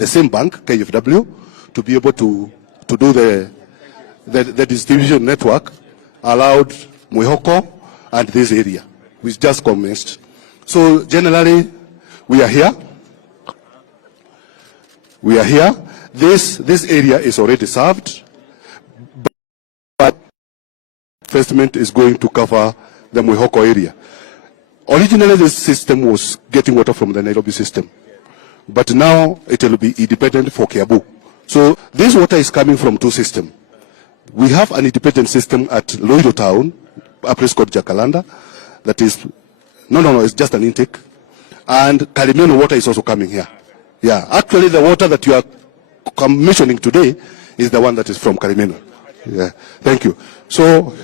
the same bank, KFW, to be able to do the distribution network allowed Mwihoko and this area, which just commenced. So generally, we are here. We are here. This area is already served, but investment is going to cover the Mwihoko area. Originally, this system was getting water from the Nairobi system, but now it will be independent for Kiambu. So this water is coming from two systems. We have an independent system at Ruto town, a place called Jacaranda, that is, it's just an intake. And Karimeno water is also coming here. Yeah, actually the water that you are commissioning today is the one that is from Karimeno. Yeah, thank you. So,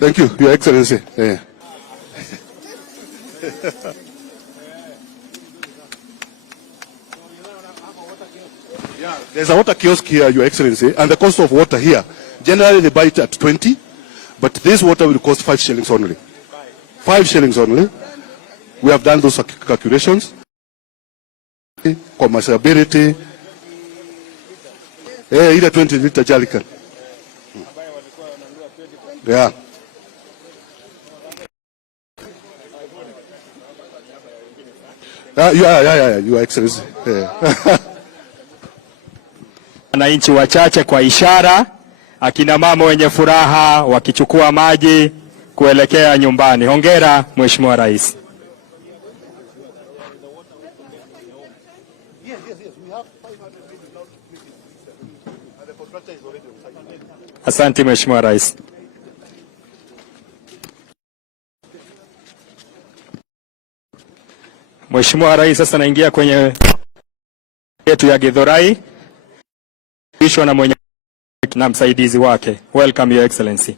thank you, Your Excellency. Yeah. Yeah, there's a water kiosk here, Your Excellency, and the cost of water here, generally they buy it at 20, but this water will cost 5 shillings only. 5 shillings only. We have done those calculations. Commerciality. Either 20 liter jerrycan. Yeah. Your Excellency. Yeah. Wananchi wachache kwa ishara, akina mama wenye furaha wakichukua maji kuelekea nyumbani. Hongera Mheshimiwa Rais. Asante Mheshimiwa Rais. Mheshimiwa Rais sasa naingia kwenye yetu ya Githurai na mwenye na msaidizi wake. Welcome Your Excellency.